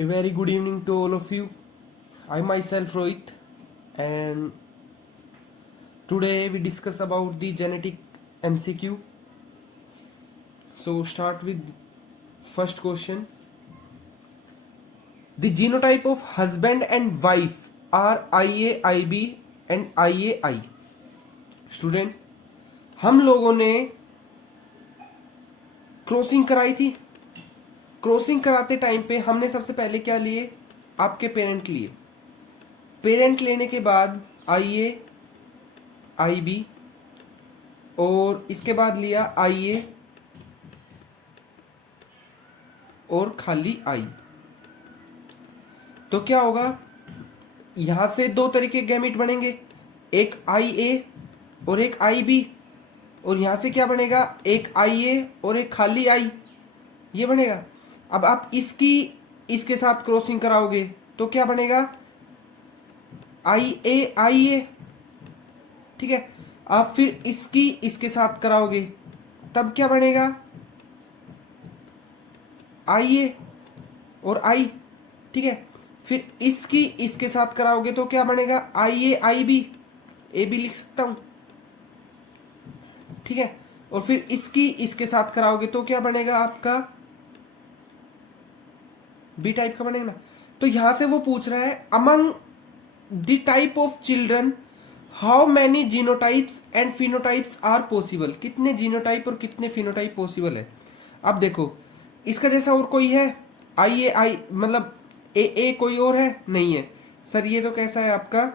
A very good evening to all of you. I myself Rohit, and today we discuss about the genetic MCQ. So start with first question. The genotype of husband and wife are IA, IB and IAI. Student, हम लोगों ने crossing कराई थी. Crossing कराते time पे हमने सबसे पहले क्या लिए? आपके पेरेंट लिए. पेरेंट लेने के बाद IA, IB और इसके बाद लिया IA और खाली I. तो क्या होगा? यहां से दो तरीके गैमेट बनेंगे, एक IA और एक IB, और यहां से क्या बनेगा? एक IA और एक खाली I. ये बनेगा. अब आप इसके साथ क्रॉसिंग कराओगे तो क्या बनेगा? IA. ठीक है. आप फिर इसके साथ कराओगे तब क्या बनेगा? IA और I. ठीक है. फिर इसके साथ कराओगे तो क्या बनेगा? IA, IB. ए भी लिख सकता हूं. ठीक है. और फिर इसके साथ कराओगे तो क्या बनेगा? आपका बी टाइप का बनेगा ना. तो यहां से वो पूछ रहा है among the type of children how many genotypes and phenotypes are possible. कितने जीनोटाइप और कितने फिनोटाइप पॉसिबल है. अब देखो, इसका जैसा और कोई है? आई मतलब ए कोई और है? नहीं है. सर ये तो कैसा है आपका?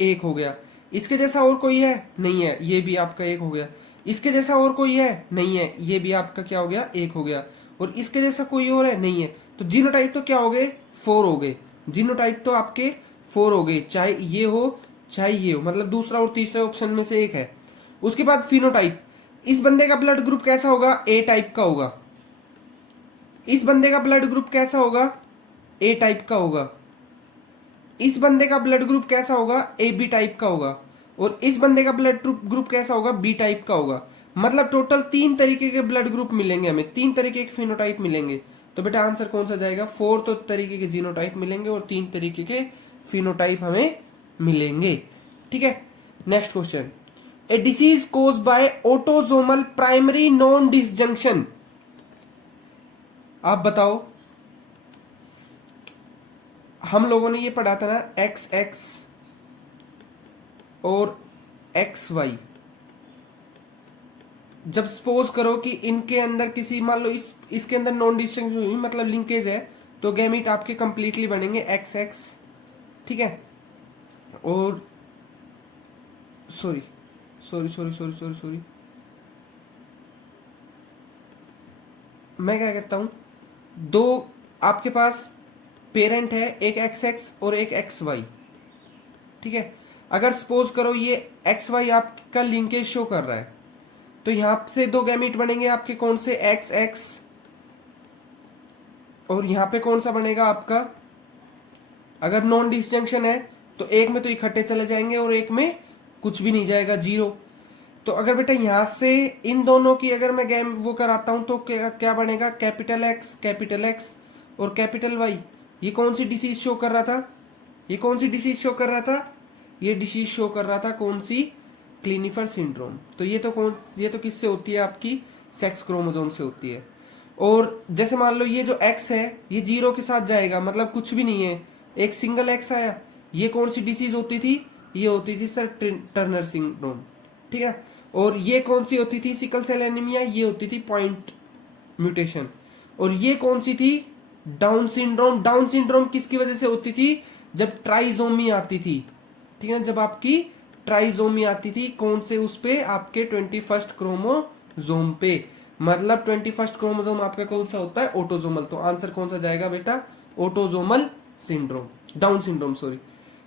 एक हो गया. इसके जैसा और कोई है? नहीं है. ये भी आपका एक हो गया. इसके जैसा और कोई है? नहीं है. ये भी आपका क्या हो गया? एक हो गया. और इसके जैसा कोई और है? नहीं है. तो जीनोटाइप तो क्या हो गए? 4 हो गए. जीनोटाइप तो आपके 4 हो गए, चाहे ये हो चाहे ये हो, मतलब दूसरा और तीसरे ऑप्शन में से एक है. उसके बाद फिनोटाइप. इस बंदे का ब्लड ग्रुप कैसा होगा? ए टाइप का होगा. इस बंदे का ब्लड ग्रुप कैसा होगा? ए टाइप का होगा. इस बंदे का ब्लड ग्रुप कैसा होगा? ए बी टाइप का होगा. और इस बंदे का ब्लड ग्रुप कैसा होगा? बी टाइप का होगा. मतलब टोटल 3 तरीके के ब्लड ग्रुप मिलेंगे हमें, 3 तरीके के फिनोटाइप मिलेंगे. तो बेटा आंसर कौन सा जाएगा? 4 तो तरीके के जीनोटाइप मिलेंगे और 3 तरीके के फिनोटाइप हमें मिलेंगे. ठीक है. Next question. A disease caused by autosomal primary non disjunction. आप बताओ, हम लोगों ने ये पढ़ा था ना, XX और XY. जब सपोज करो कि इनके अंदर किसी, मान लो इसके अंदर नॉन डिस्टिंक्शन हुई, मतलब लिंकेज है, तो गैमीट आपके कंप्लीटली बनेंगे XX. ठीक है. और सॉरी मैं क्या कहता हूं, दो आपके पास पेरेंट है, एक XX और एक XY. ठीक है. अगर सपोज करो ये XY आपका लिंकेज शो कर रहा है, तो यहां से दो गैमीट बनेंगे आपके. कौन से? XX. और यहां पे कौन सा बनेगा आपका? अगर नॉन डिसजंक्शन है तो एक में तो इकट्ठे चले जाएंगे और एक में कुछ भी नहीं जाएगा, 0. तो अगर बेटा यहां से इन दोनों की अगर मैं गैम वो कराता हूं तो क्या बनेगा? कैपिटल X और कैपिटल Y. ये कौन सी डिसीज शो कर रहा था? ये कौन सी डिसीज शो कर रहा था? ये डिसीज शो कर रहा था कौन सी? क्लिनिफर सिंड्रोम. तो ये तो किससे होती है? आपकी सेक्स क्रोमोसोम से होती है. और जैसे मान लो ये जो X है ये 0 के साथ जाएगा, मतलब कुछ भी नहीं है, एक सिंगल X आया. ये कौन सी डिसीज होती थी? ये होती थी सर टर्नर सिंड्रोम. ठीक है. और ये कौन सी होती थी? Sickle cell anaemia. ये होती थी पॉइंट म्यूटेशन. और ये कौन सी थी? Down syndrome. डाउन सिंड्रोम किसकी वजह से होती थी? जब ट्राइजोमी आती थी. ठीक है. जब आपकी ट्राइजोमी आती थी, कौन से? उस पे आपके 21st क्रोमोसोम पे. मतलब 21st क्रोमोसोम आपका कौन सा होता है? ऑटोसोमल. तो आंसर कौन सा जाएगा बेटा? Autosomal syndrome, down syndrome, sorry.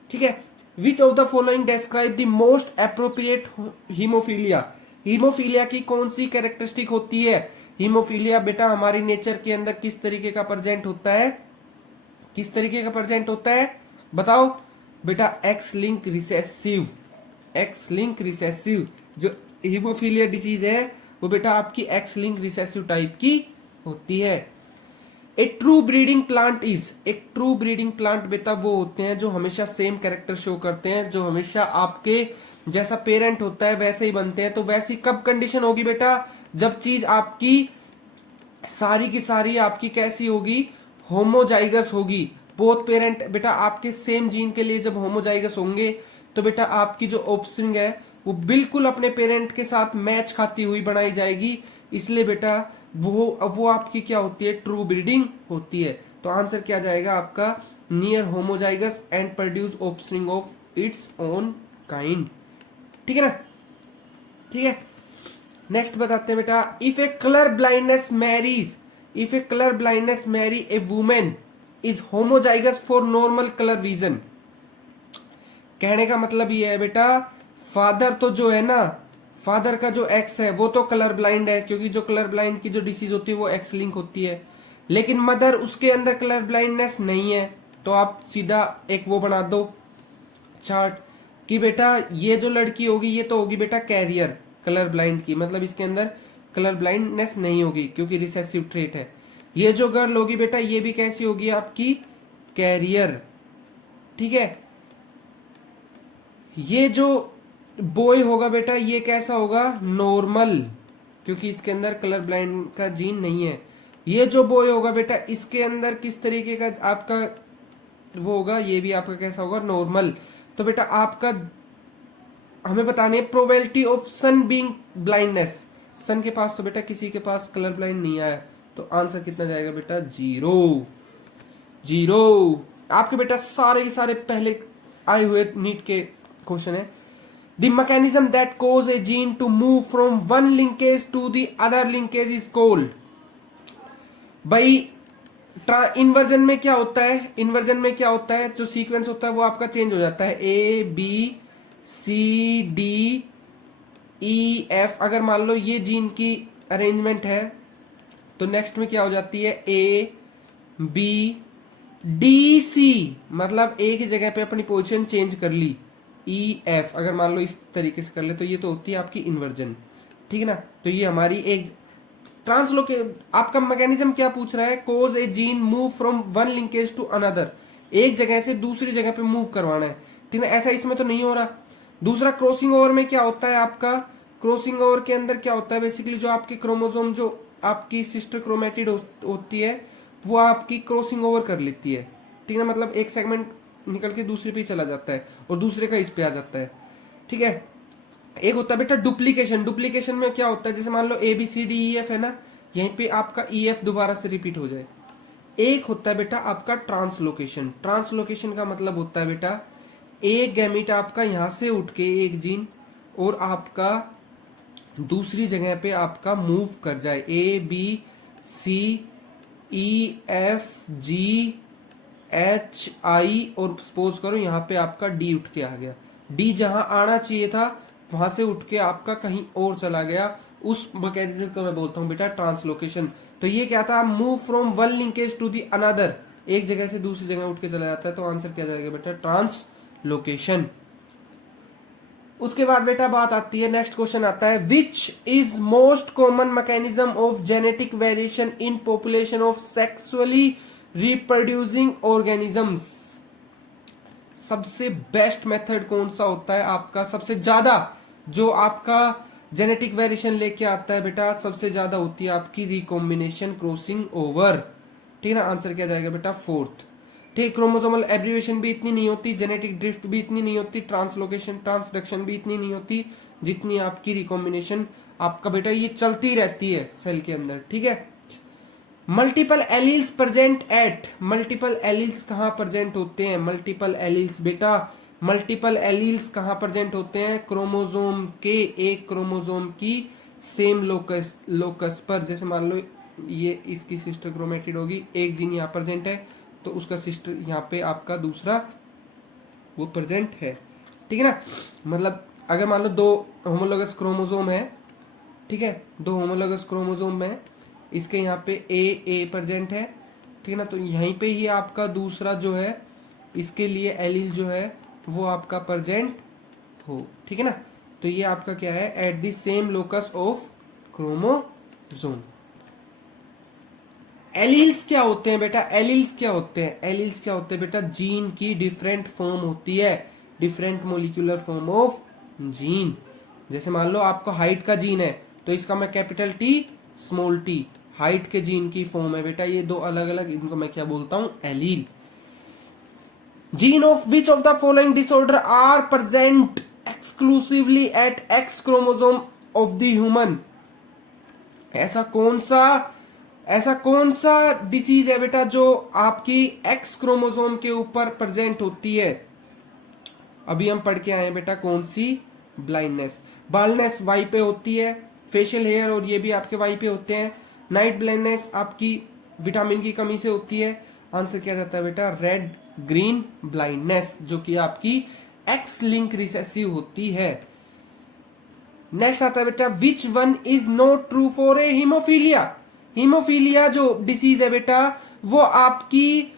ठीक है. विच of the following describe the most appropriate haemophilia. Haemophilia की कौन सी कैरेक्टरिस्टिक होती है? हीमोफीलिया बेटा हमारी नेचर के अंदर किस तरीके का प्रेजेंट होता है? किस तरीके का प्रेजेंट होता है? बताओ बेटा. X link recessive. जो हीमोफीलिया डिसीज है वो बेटा आपकी एक्स लिंक रिसेसिव टाइप की होती है. ए ट्रू ब्रीडिंग प्लांट इज, एक ट्रू ब्रीडिंग प्लांट बेटा वो होते हैं जो हमेशा सेम कैरेक्टर शो करते हैं, जो हमेशा आपके जैसा पेरेंट होता है वैसे ही बनते हैं। तो वैसी कब कंडीशन होगी बेटा, जब चीज आपकी सारी की सारी आपकी कैसी होगी, होमोजाइगस होगी। बोथ पेरेंट बेटा आपके सेम जीन के लिए जब होमोजाइगस होंगे तो बेटा आपकी जो ऑफस्प्रिंग है वो बिल्कुल अपने पेरेंट के साथ मैच खाती हुई बनाई जाएगी। इसलिए बेटा वो आपकी क्या होती है, ट्रू ब्रीडिंग होती है। तो आंसर क्या जाएगा आपका, near homozygous and produce offspring of its own kind. ठीक है ना, ठीक है। नेक्स्ट बताते हैं बेटा, if a colour blindness marries, if a colour blindness marry a women is homozygous for normal colour vision. कहने का मतलब ये है बेटा, फादर तो जो है ना, फादर का जो एक्स है वो तो कलर ब्लाइंड है, क्योंकि जो कलर ब्लाइंड की जो डिसीज होती है वो एक्स लिंक होती है। लेकिन मदर उसके अंदर कलर ब्लाइंडनेस नहीं है, तो आप सीधा एक वो बना दो चार्ट कि बेटा ये जो लड़की होगी ये तो होगी बेटा कैरियर कलर ब्लाइंड की, मतलब इसके अंदर कलर ब्लाइंडनेस नहीं होगी क्योंकि रिसेसिव ट्रेट है। ये जो गर्ल होगी बेटा ये भी कैसी होगी आपकी, कैरियर। ठीक है। ये जो बॉय होगा बेटा ये कैसा होगा, नॉर्मल, क्योंकि इसके अंदर कलर ब्लाइंड का जीन नहीं है। ये जो बॉय होगा बेटा इसके अंदर किस तरीके का आपका वो होगा, ये भी आपका कैसा होगा, नॉर्मल। तो बेटा आपका हमें बताने है probability of son being blindness. Son के पास तो बेटा किसी के पास कलर ब्लाइंड नहीं आया, तो आंसर कितना जाएगा बेटा, 0 0। आपके बेटा सारे सारे पहले आए हुए नीट के क्वेश्चन है। The mechanism that cause a gene to move from one linkage to the other linkage is called. भाई इन्वर्जन में क्या होता है, इन्वर्जन में क्या होता है, जो सीक्वेंस होता है वो आपका चेंज हो जाता है, A B C D E F. अगर मान लो ये जीन की अरेंजमेंट है तो नेक्स्ट में क्या हो जाती है, ए बी डी सी, मतलब ए की जगह पे अपनी पोजीशन चेंज कर ली, ई एफ अगर मान लो इस तरीके से कर ले तो ये तो होती है आपकी इन्वर्जन। ठीक है ना। तो ये हमारी एक ट्रांसलोके, आपका मैकेनिज्म क्या पूछ रहा है, cause a gene move from one linkage to another, एक जगह से दूसरी जगह पे मूव करवाना है। ठीक है, ऐसा इसमें तो नहीं हो रहा। दूसरा क्रॉसिंग ओवर में क्या होता है आपका, क्रॉसिंग ओवर के अंदर क्या होता है, बेसिकली जो आपके क्रोमोसोम जो आपकी सिस्टर क्रोमेटिड होती है वो आपकी क्रॉसिंग ओवर कर लेती है। ठीक है, मतलब एक सेगमेंट निकल के दूसरे पे चला जाता है और दूसरे का इस पे आ जाता है। ठीक है। एक होता है बेटा डुप्लीकेशन। डुप्लीकेशन में क्या होता है, जैसे मान लो A B C D E F है ना, यहीं पे आपका ई एफ दोबारा से रिपीट हो जाए। एक होता है बेटा आपका ट्रांसलोकेशन। ट्रांसलोकेशन का मतलब होता है बेटा एक गैमीट आपका यहां से उठ के एक जीन और आपका दूसरी जगह पे आपका मूव कर जाए, A B C E F G H I, और सपोज करो यहाँ पे आपका डी उठ के आ गया। डी जहां आना चाहिए था वहां से उठ के आपका कहीं और चला गया, उस मैकेनिज्म को मैं बोलता हूं बेटा ट्रांसलोकेशन। तो ये क्या था, move from one linkage to the another, एक जगह से दूसरी जगह उठ के चला जाता है। तो आंसर क्या जाएगा बेटा, ट्रांसलोकेशन। उसके बाद बेटा बात आती है, नेक्स्ट क्वेश्चन आता है, which is most common mechanism of genetic variation in population of sexually reproducing organisms. सबसे बेस्ट मेथड कौन सा होता है आपका, सबसे ज्यादा जो आपका जेनेटिक वेरिएशन लेके आता है बेटा, सबसे ज्यादा होती है आपकी रिकॉम्बिनेशन क्रॉसिंग ओवर। ठीक है ना, आंसर क्या जाएगा बेटा, 4th। ठीक, क्रोमोसोमल एब्रिवेशन भी इतनी नहीं होती, जेनेटिक ड्रिफ्ट भी इतनी नहीं होती, ट्रांसलोकेशन ट्रांसडक्शन भी इतनी नहीं होती जितनी आपकी रिकॉम्बिनेशन आपका बेटा ये चलती रहती है सेल के अंदर। ठीक है। Multiple alleles present at, multiple alleles कहां प्रेजेंट होते हैं, मल्टीपल एलील्स बेटा, मल्टीपल एलील्स कहां प्रेजेंट होते हैं, क्रोमोसोम के एक क्रोमोसोम की सेम लोकस पर। जैसे मान लो ये इसकी सिस्टर क्रोमेटिड होगी, एक जीन यहाँ प्रेजेंट है तो उसका सिस्टर यहाँ पे आपका दूसरा वो प्रेजेंट है। ठीक है ना, मतलब अगर मान लो 2 होमोलोगस क्रोमोसोम है, ठीक है, 2 होमोलोगस क्रोमोसोम है, इसके यहाँ पे ए प्रेजेंट है। ठीक है ना, तो यहीं पे ही आपका दूसरा जो है इसके लिए एलील जो है वो आपका प्रेजेंट हो। ठीक है ना, तो ये आपका क्या है, at the same locus of chromosome. Alleles क्या होते हैं बेटा? एलील्स क्या होते हैं? एलील्स क्या होते हैं बेटा? जीन की डिफरेंट फॉर्म होती है, different molecular form of gene. जैसे मान लो आपको हाइट का जीन है, तो इसका मैं capital T small T, height के जीन की फॉर्म है बेटा ये दो अलग अलग, इनको मैं क्या बोलता हूं? Allele. Gene of which of the following disorder are present exclusively at X chromosome of the human? ऐसा कौन सा डिसीज है बेटा जो आपकी एक्स क्रोमोसोम के ऊपर प्रेजेंट होती है? अभी हम पढ़ के आए हैं बेटा कौन सी? ब्लाइंडनेस। बाल्डनेस वाई पे होती है, फेशियल हेयर और ये भी आपके वाई पे होते हैं। नाइट ब्लाइंडनेस आपकी विटामिन की कमी से होती है। आंसर क्या जाता है बेटा? रेड ग्रीन ब्लाइंडनेस, जो कि आपकी एक्स लिंक रिसेसिव होती है। नेक्स्ट आता है बेटा which one is not true for a haemophilia? Haemophilia जो डिसीज है बेटा वो आपकी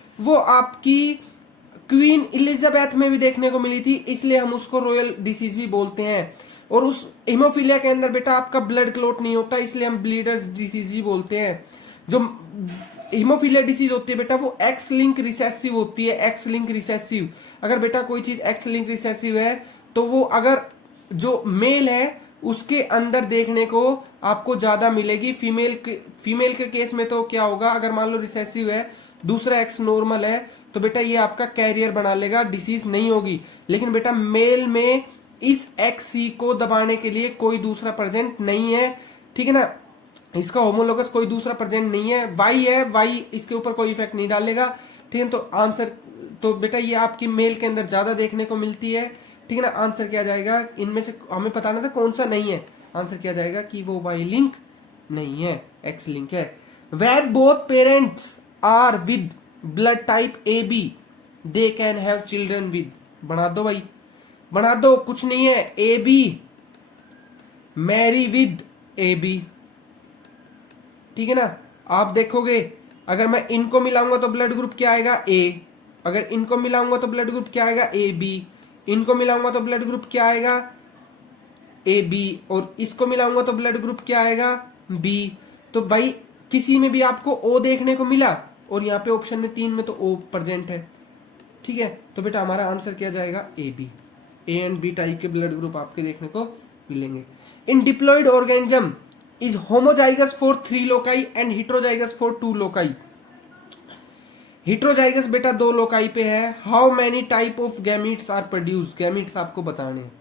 क्वीन इलिजाबेथ में भी देखने को मिली थी, इसलिए हम उसको रॉयल डिसीज भी बोलते हैं। और उस हीमोफीलिया के अंदर बेटा आपका ब्लड क्लॉट नहीं होता, इसलिए हम ब्लीडर्स डिसीज भी बोलते हैं। जो हीमोफीलिया डिसीज होती है बेटा वो एक्स लिंक रिसेसिव होती है, एक्स लिंक रिसेसिव। अगर बेटा कोई चीज एक्स लिंक रिसेसिव है तो वो अगर जो मेल है उसके अंदर देखने को आपको ज्यादा मिलेगी। फीमेल के केस में तो क्या होगा, अगर मान लो रिसेसिव है दूसरा एक्स नॉर्मल है तो बेटा ये आपका कैरियर बना लेगा, डिसीज नहीं होगी। लेकिन बेटा मेल में इस एक्स सी को दबाने के लिए कोई दूसरा प्रेजेंट नहीं है, ठीक है ना, इसका होमोलोगस कोई दूसरा प्रेजेंट नहीं है। वाई है, वाई इसके ऊपर कोई इफेक्ट नहीं डालेगा, ठीक है। तो आंसर तो बेटा ये आपकी मेल के अंदर ज्यादा देखने को मिलती है, ठीक है ना। आंसर क्या जाएगा? इनमें से हमें बताना था कौन सा नहीं है। आंसर क्या जाएगा कि वो वाई लिंक नहीं है, एक्स लिंक है। Where both parents are with blood type A B they can have children with. बना दो भाई, बना दो, कुछ नहीं है। A B marry with A B, ठीक है ना। आप देखोगे अगर मैं इनको मिलाऊंगा तो ब्लड ग्रुप क्या आएगा? ए। अगर इनको मिलाऊंगा तो ब्लड ग्रुप क्या आएगा? A B. इनको मिलाऊंगा तो ब्लड ग्रुप क्या आएगा? A B. और इसको मिलाऊंगा तो ब्लड ग्रुप क्या आएगा? बी। तो भाई किसी में भी आपको ओ देखने को मिला और यहाँ पे ऑप्शन में 3 में तो ओ प्रेजेंट है, ठीक है। तो बेटा हमारा आंसर क्या जाएगा? A B. A and B type के ब्लड ग्रुप आपके देखने को मिलेंगे। In diploid organism is homozygous for 3 loci and heterozygous for 2 loci. Heterozygous बेटा 2 लोकाई पे है। How many type of gametes are produce? Gametes आपको बताने हैं,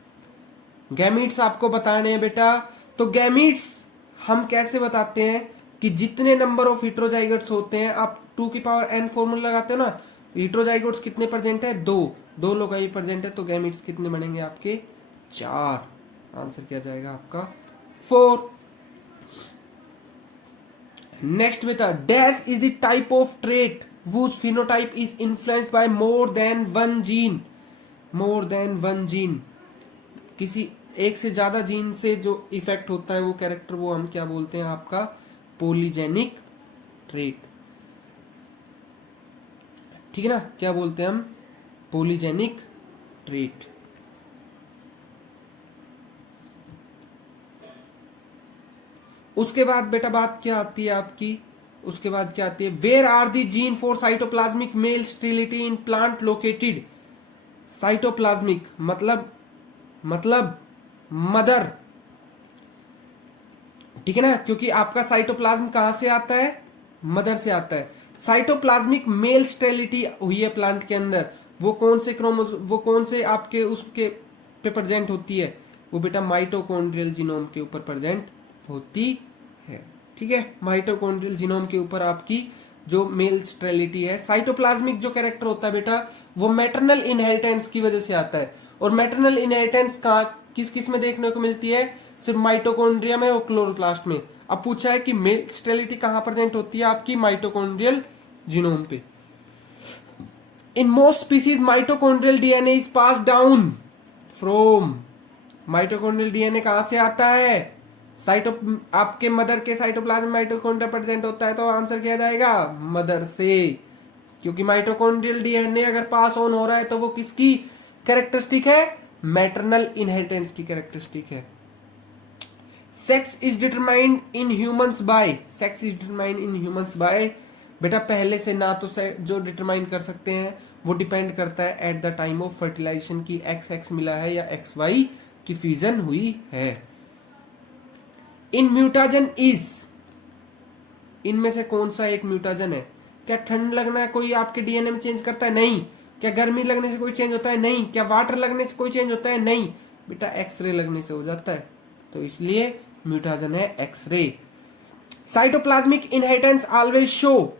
गैमीट्स आपको बताने हैं बेटा। तो गैमीट्स हम कैसे बताते हैं कि जितने नंबर ऑफ हिट्रोजाइगोट्स होते हैं, आप 2 की पावर n फॉर्मूला लगाते हो ना, हिट्रोजाइगोट्स कितने प्रेजेंट है? 2 लोकाई प्रेजेंट है, तो गैमीट्स कितने बनेंगे आपके? 4। आंसर क्या जाएगा आपका? 4। नेक्स्ट बेटा dash is the type of trait whose phenotype is influenced by more than one gene। more than one gene, किसी एक से ज्यादा जीन से जो इफेक्ट होता है वो कैरेक्टर, वो हम क्या बोलते हैं? आपका पॉलीजेनिक ट्रेट, ठीक है ना। क्या बोलते हैं हम? Polygenic trait. उसके बाद बेटा बात क्या आती है आपकी? उसके बाद क्या आती है? Where are the gene for cytoplasmic male sterility in plant located? Cytoplasmic मतलब मदर, ठीक है ना, क्योंकि आपका साइटोप्लाज्म कहां से आता है? मदर से आता है। साइटोप्लाज्मिक मेल स्टेरिलिटी हुई है प्लांट के अंदर, वो कौन से आपके उसके पे प्रेजेंट होती है? वो बेटा माइटोकॉन्ड्रियल जीनोम के ऊपर प्रेजेंट होती है, ठीक है। माइटोकॉन्ड्रियल जीनोम के ऊपर आपकी जो मेल स्टेरिलिटी है। साइटोप्लाज्मिक जो कैरेक्टर होता है बेटा वो मैटरनल इनहेरिटेंस की वजह से आता है। और मैटरनल इनहेरिटेंस किस किस में देखने को मिलती है? सिर्फ माइटोकॉन्ड्रिया में और क्लोरोप्लास्ट में। अब पूछा है कि मेल स्टेरिलिटी कहां प्रेजेंट होती है? आपकी माइटोकॉन्ड्रियल जीनोम पे। In most species mitochondrial DNA is pass down from. Mitochondrial DNA कहां से आता है? आपके मदर के साइटोप्लाज्म में माइटोकॉन्ड्रिया प्रेजेंट होता है, तो आंसर क्या जाएगा? मदर से। क्योंकि माइटोकॉन्ड्रियल डीएनए अगर पास ऑन हो रहा है तो वो किसकी कैरेक्टरिस्टिक है? मैटरनल इनहेरिटेंस की कैरेक्टरिस्टिक है। Sex is determined in humans by. Sex is determined in humans by बेटा पहले से ना तो से जो डिटरमाइन कर सकते हैं वो डिपेंड करता है at the time of fertilisation की XX मिला है या XY की फ्यूजन हुई है। इन म्यूटाजन इज, इनमें से कौन सा एक म्यूटाजन है? क्या ठंड लगना कोई आपके डीएनए में चेंज करता है? नहीं। क्या गर्मी लगने से कोई चेंज होता है? नहीं। क्या वाटर लगने से कोई चेंज होता है? नहीं। बेटा एक्सरे लगने से हो जाता है, तो इसलिए म्यूटाजन है X-ray. Cytoplasmic inheritance always show,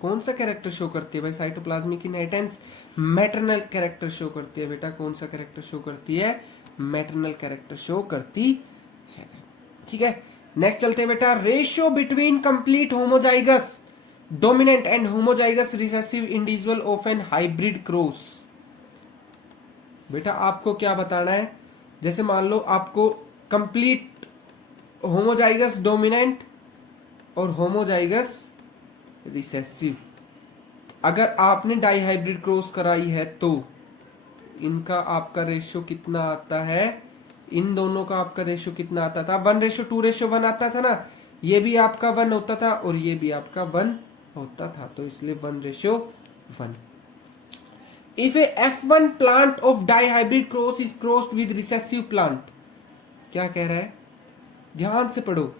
कौन सा कैरेक्टर शो करती है भाई? Cytoplasmic inheritance maternal character show करती है। बेटा कौन सा कैरेक्टर शो करती है? मैटरनल कैरेक्टर शो करती है। ठीक है, नेक्स्ट चलते हैं बेटा। Ratio between complete homozygous dominant and homozygous recessive individual of an hybrid cross. बेटा आपको क्या बताना है? जैसे मान लो आपको कंप्लीट होमोजाइगस डोमिनेंट और होमोजाइगस रिसेसिव, अगर आपने डाई हाइब्रिड क्रॉस कराई है तो इनका आपका रेशियो कितना आता है? इन दोनों का आपका रेशियो कितना आता था? 1:2:1 आता था ना। ये भी आपका 1 होता था और ये भी आपका 1 होता था, तो इसलिए 1:1। If a F1 plant of dihybrid cross is crossed with recessive plant, क्या कह रहा है? ध्यान से पढ़ो।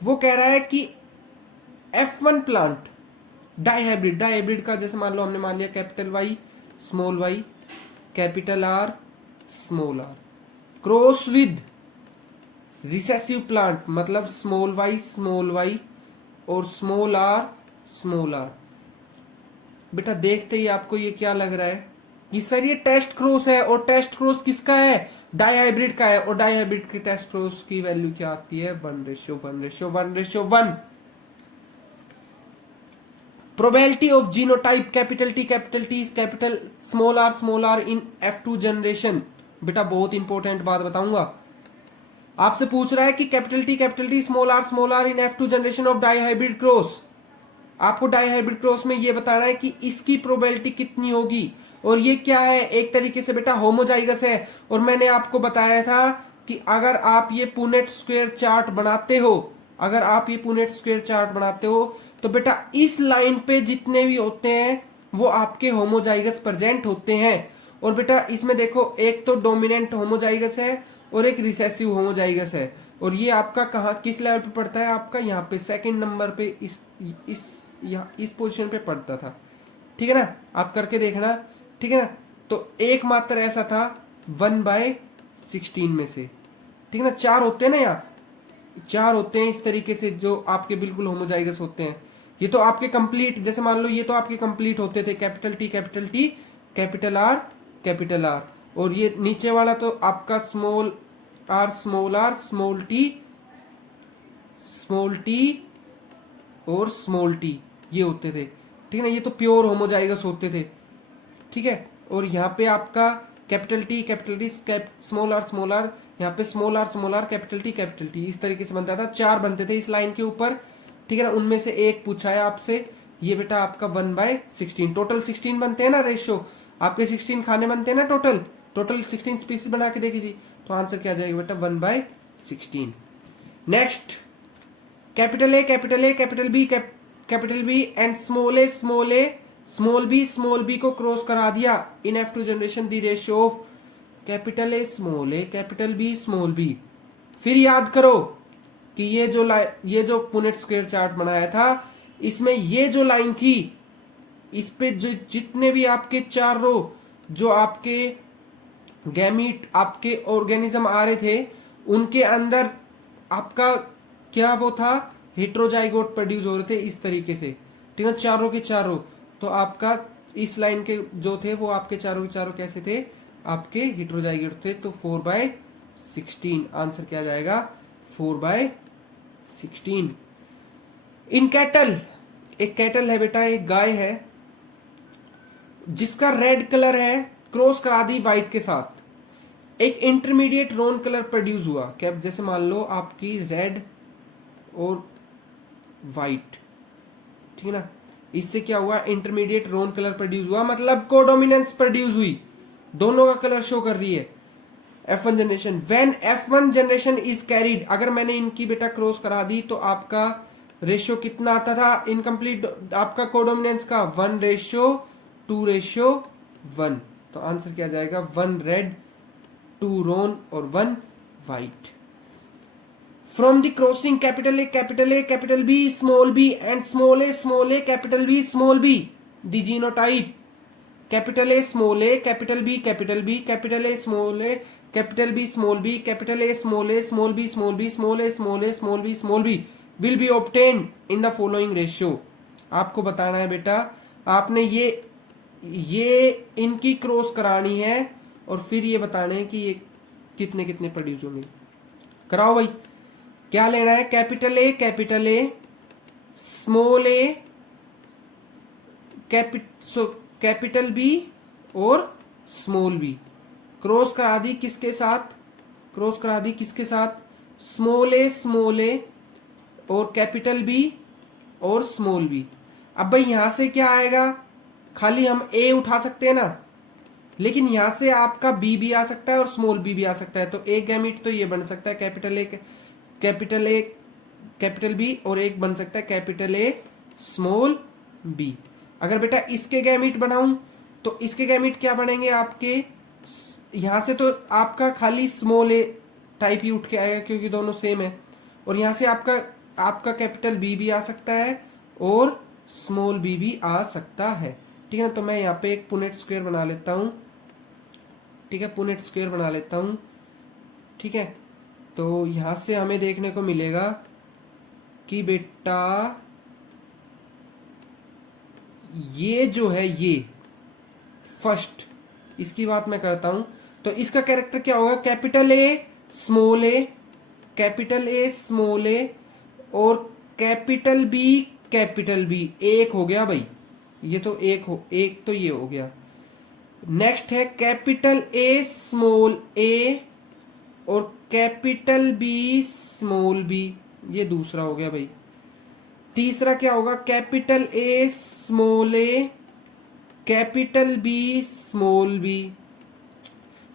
वो कह रहा है कि F1 प्लांट डाई हाइब्रिड का, जैसे मान लो हमने मान लिया capital Y small y capital R small r, cross with recessive plant मतलब स्मॉल y और स्मॉल r। बेटा देखते ही आपको ये क्या लग रहा है कि सर ये टेस्ट क्रॉस है, और टेस्ट क्रॉस किसका है? डाई हाइब्रिड का है, और डाई हाइब्रिड की टेस्ट क्रॉस की वैल्यू क्या आती है? 1:1:1:1। Probability of genotype capital T capital small r in F2 generation. बेटा बहुत इंपॉर्टेंट बात बताऊंगा, आपसे पूछ रहा है कि capital T small r in F2 generation of dihybrid cross. आपको डाई हाइब्रिड क्रॉस में ये बताना है कि इसकी प्रोबेबिलिटी कितनी होगी, और ये क्या है? एक तरीके से बेटा होमोजाइगस है। और मैंने आपको बताया था कि अगर आप ये पुनेट स्क्वायर चार्ट बनाते हो, तो बेटा इस लाइन पे जितने भी होते हैं वो आपके होमोजाइगस प्रेजेंट होते हैं। और बेटा इसमें देखो, एक तो डोमिनेंट होमोजाइगस है और एक रिसेसिव होमोजाइगस है, और ये आपका कहाँ किस लेवल पे पड़ता है? आपका यहाँ पे सेकंड नंबर पे इस पोजीशन पे पड़ता था। ठीक है ना, आप करके देखना। ठीक है ना, तो एक मात्र ऐसा था 1/16 में से। ठीक है ना, 4 होते हैं ना, यहाँ 4 होते हैं इस तरीके से जो आपके बिल्कुल होमोजाइगस होते हैं। ये तो आपके कंप्लीट, जैसे मान लो ये तो आपके कंप्लीट होते थे कैपिटल T कैपिटल R, और ये नीचे वाला तो आपका स्मॉल r स्मॉल t और स्मॉल t ये होते थे। ठीक है ना, ये तो प्योर होमोजाइगस होते थे। ठीक है, और यहाँ पे आपका कैपिटल T स्मॉल r, यहाँ पे स्मॉल r कैपिटल T इस तरीके से बनता था। 4 बनते थे इस लाइन के ऊपर। ठीक है ना, उनमें से एक पूछा है आपसे, ये बेटा आपका 1/16, टोटल 16 बनते हैं ना रेशियो, आपके 16 खाने बनते हैं ना, टोटल 16 स्पीसीज बना के देखी थी, तो आंसर क्या जाएगा बेटा? 1/16। Next, capital A capital B and small B को क्रॉस करा दिया in F2 generation, the ratio of capital A capital B small b। फिर याद करो कि ये जो पुनेट स्क्वायर चार्ट बनाया था, इसमें ये जो लाइन थी, इस पे जो जितने भी आपके 4 रो जो आपके गैमीट आपके ऑर्गेनिज्म आ रहे थे, उनके अंदर आपका क्या वो था? हेट्रोजाइगोट प्रोड्यूस हो रहे थे इस तरीके से। ठीक है, चारों के चारों, तो आपका इस लाइन के जो थे वो आपके चारों के चारों कैसे थे? आपके हेट्रोजाइगोट थे। तो 4/16 आंसर क्या जाएगा? 4/16। इन कैटल, एक कैटल है बेटा, एक गाय है जिसका रेड कलर है, क्रॉस करा दी व्हाइट के साथ, एक इंटरमीडिएट रोन कलर प्रोड्यूस हुआ। क्या? जैसे मान लो आपकी रेड और व्हाइट, ठीक है ना, इससे क्या हुआ? इंटरमीडिएट रोन कलर प्रोड्यूस हुआ, मतलब कोडोमिनेंस प्रोड्यूस हुई, दोनों का कलर शो कर रही है F1 generation. When F1 generation is carried, अगर मैंने इनकी बेटा क्रॉस करा दी तो आपका रेशियो कितना आता था इनकम्प्लीट आपका कोडोमिनेंस का 1:2:1। तो आंसर क्या जाएगा 1 रेड 2 रोन और 1 white. From the crossing capital A capital B small B and small A capital B small B the genotype capital A small A capital B capital A small A capital B small B capital A small B small B small A small B will be obtained in the following ratio. आपको बताना है बेटा, आपने ये इनकी cross करानी है और फिर ये बताना है कि ये कितने कितने प्रोड्यूस होंगे। कराओ भाई, क्या लेना है capital A small A capital B और स्मॉल बी क्रॉस करा दी किसके साथ स्मॉल ए और कैपिटल बी और स्मॉल बी। अब भाई यहां से क्या आएगा, खाली हम ए उठा सकते हैं ना, लेकिन यहां से आपका बी भी आ सकता है और स्मॉल बी भी आ सकता है। तो एक गैमीट तो ये बन सकता है कैपिटल बी और एक बन सकता है कैपिटल ए स्मॉल बी। अगर बेटा इसके गैमीट बनाऊं तो इसके गैमीट क्या बनेंगे आपके, यहां से तो आपका खाली स्मॉल ए टाइप ही उठ के आएगा क्योंकि दोनों सेम है, और यहां से आपका कैपिटल बी भी आ सकता है और स्मॉल बी भी आ सकता है। ठीक है, तो मैं यहाँ पे एक पुनेट स्क्वायर बना लेता हूं। ठीक है, पुनेट स्क्वायर बना लेता हूं। ठीक है, तो यहां से हमें देखने को मिलेगा कि बेटा ये जो है ये फर्स्ट, इसकी बात मैं करता हूं तो इसका कैरेक्टर क्या होगा कैपिटल ए स्मॉल ए और कैपिटल बी एक हो गया भाई, ये तो एक तो ये हो गया। नेक्स्ट है कैपिटल ए स्मॉल ए और कैपिटल बी स्मॉल बी, ये दूसरा हो गया भाई। तीसरा क्या होगा capital A small A capital B small B.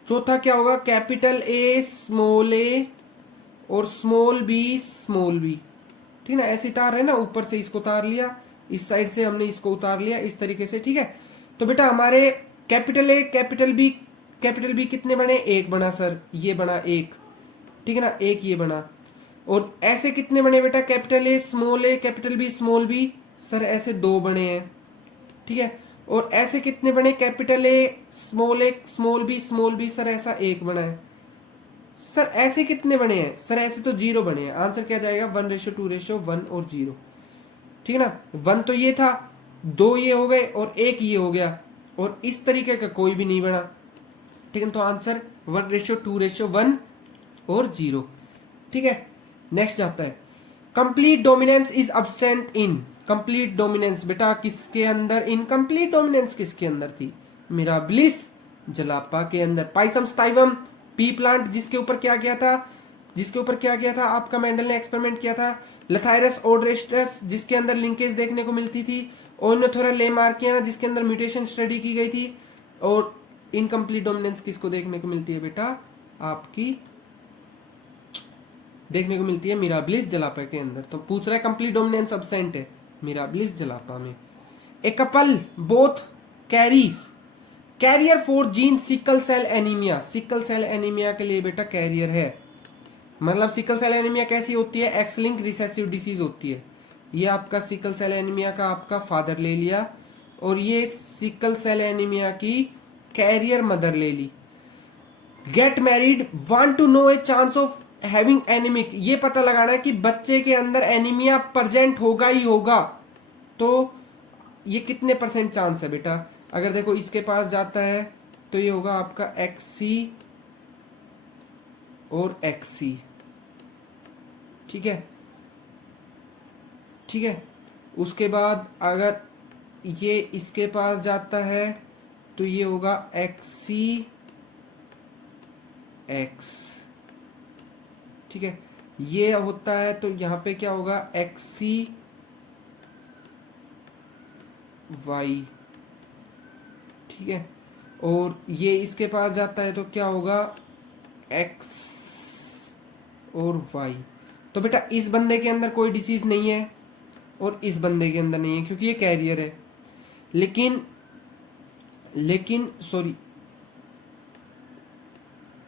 चौथा क्या होगा कैपिटल ए स्मॉल ए और स्मॉल बी। ठीक है ना, ऐसे तार है ना, ऊपर से इसको उतार लिया, इस साइड से हमने इसको उतार लिया इस तरीके से। ठीक है, तो बेटा हमारे कैपिटल ए कैपिटल बी कितने बने, एक बना सर, ये बना एक। ठीक है ना, एक ये बना। और ऐसे कितने बने बेटा capital A capital B small B, sir ऐसे दो बने हैं। ठीक है, और ऐसे कितने बने capital A small B, sir ऐसा एक बना है। सर ऐसे कितने बने हैं, सर ऐसे तो 0 बने हैं। आंसर क्या जाएगा 1:2:1 और 0। ठीक है ना, 1 तो ये था, 2 ये हो गए और 1 ये हो गया, और इस तरीके का कोई भी नहीं बना। ठीक है, तो आंसर 1:2:1 और 0। ठीक है, नेक्स्ट जाता है complete dominance is absent in. Complete dominance बेटा किसके अंदर, इनकम्प्लीट डोमिनेंस किसके अंदर थी, मिराबिलिस जलापा के अंदर। पाइसम स्टाइवम पी प्लांट जिसके ऊपर क्या किया था आपका मेंडल ने एक्सपेरिमेंट किया था। लथाइरस ओड्रेस्टस जिसके अंदर लिंकेज देखने को मिलती थी। ओनोथोरा लेमार्कियाना जिसके अंदर म्यूटेशन स्टडी की गई थी। और इनकम्प्लीट डोमिनेंस किसको देखने को मिलती है बेटा, आपकी देखने को मिलती है मिराबिलिस जलापा के अंदर। तो पूछ रहा है कंप्लीट डोमिनेंस अब्सेंट है मिराबिलिस जलापा में। A couple both carrier for gene sickle cell anaemia. Sickle cell anaemia के लिए बेटा कैरियर है, मतलब सिकल सेल एनीमिया कैसी होती है, एक्स लिंक रिसेसिव डिसीज होती है। ये आपका सिकल सेल एनीमिया का आपका फादर ले लिया और ये सिकल सेल एनीमिया की कैरियर मदर ले ली। Get married, want to know a chance of having anaemic. ये पता लगाना है कि बच्चे के अंदर एनीमिया प्रेजेंट होगा ही होगा, तो ये कितने % चांस है बेटा। अगर देखो इसके पास जाता है तो ये होगा आपका XC और XC। ठीक है, उसके बाद अगर ये इसके पास जाता है तो ये होगा XC X। ठीक है, ये होता है तो यहां पे क्या होगा XC Y। ठीक है, और ये इसके पास जाता है तो क्या होगा X और Y। तो बेटा इस बंदे के अंदर कोई डिसीज नहीं है, और इस बंदे के अंदर नहीं है क्योंकि ये कैरियर है। लेकिन सॉरी,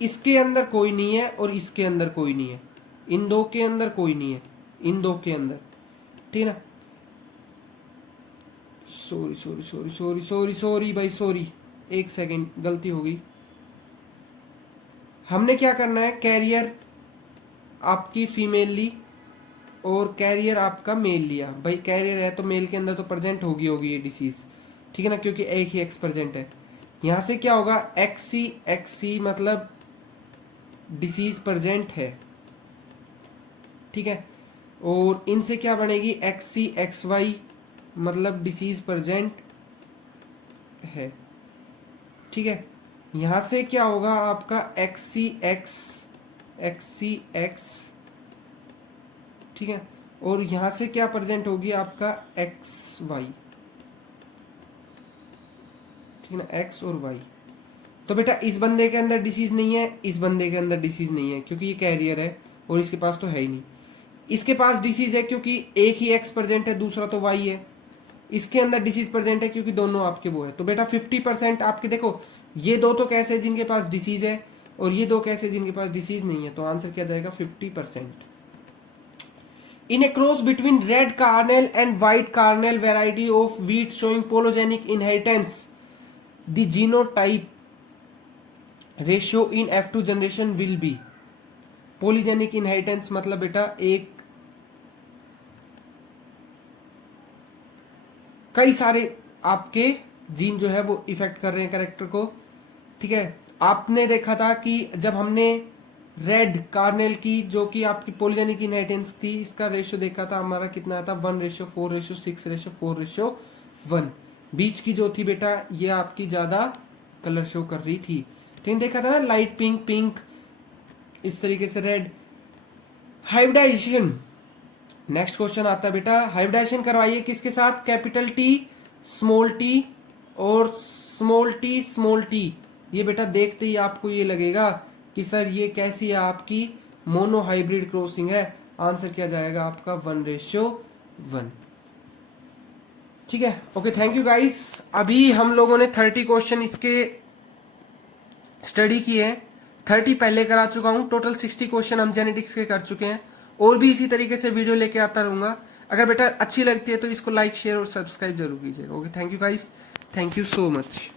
इसके अंदर कोई नहीं है और इसके अंदर कोई नहीं है, इन दो के अंदर कोई नहीं है, इन दो के अंदर, ठीक है ना। Sorry sorry sorry sorry sorry sorry भाई सॉरी, एक सेकंड, गलती हो गई। हमने क्या करना है, कैरियर आपकी फीमेल ली और कैरियर आपका मेल लिया। भाई कैरियर है तो मेल के अंदर तो प्रेजेंट होगी ये डिसीज, ठीक है ना, क्योंकि एक ही एक्स प्रेजेंट है। यहां से क्या होगा, एक्सी मतलब डिसीज प्रेजेंट है, ठीक है। और इनसे क्या बनेगी, XY मतलब डिसीज प्रेजेंट है, ठीक है। यहां से क्या होगा आपका XCX, ठीक है। और यहां से क्या प्रेजेंट होगी आपका XY, ठीक है ना, X और Y। तो बेटा इस बंदे के अंदर डिसीज नहीं है, इस बंदे के अंदर डिसीज नहीं है क्योंकि ये कैरियर है और इसके पास तो है ही नहीं। इसके पास डिसीज है क्योंकि एक ही X प्रेजेंट है, दूसरा तो Y है। इसके अंदर डिसीज प्रेजेंट है क्योंकि दोनों आपके वो है। तो बेटा 50% आपके, देखो ये दो तो कैसे जिनके पास डिसीज है और ये दो कैसे जिनके पास डिसीज नहीं है, तो आंसर क्या जाएगा 50%। In a cross between red kernel and white kernel variety of wheat showing polygenic inheritance the genotype ratio in F2 generation will be. Polygenic inheritance मतलब बेटा एक कई सारे आपके जीन जो है वो इफेक्ट कर रहे हैं कैरेक्टर को, ठीक है। आपने देखा था कि जब हमने रेड कार्नेल की जो कि आपकी पॉलीजेनिक इनहेरिटेंस थी, इसका रेशियो देखा था हमारा कितना था, 1:4:6:4:1। बीच की जो थी बेटा ये आपकी ज्यादा कलर शो कर रही थी, ठीक, देखा था ना, लाइट पिंक पिंक इस तरीके से रेड। हाइब्रिडाइजेशन, नेक्स्ट क्वेश्चन आता है बेटा, हाइब्रिडाइजेशन करवाइए किसके साथ, कैपिटल T स्मॉल t और स्मॉल t। ये बेटा देखते ही आपको ये लगेगा कि सर ये कैसी है, आपकी मोनो हाइब्रिड क्रॉसिंग है। आंसर क्या जाएगा आपका 1:1, ठीक है। Okay, thank you guys. अभी हम लोगों ने 30 क्वेश्चन इसके स्टडी किए हैं, 30 पहले करा चुका हूं, टोटल 60 क्वेश्चन हम जेनेटिक्स के कर चुके हैं। और भी इसी तरीके से वीडियो लेके आता रहूंगा। अगर बेटा अच्छी लगती है तो इसको लाइक शेयर और सब्सक्राइब जरूर कीजिएगा। Okay, thank you guys, thank you so much.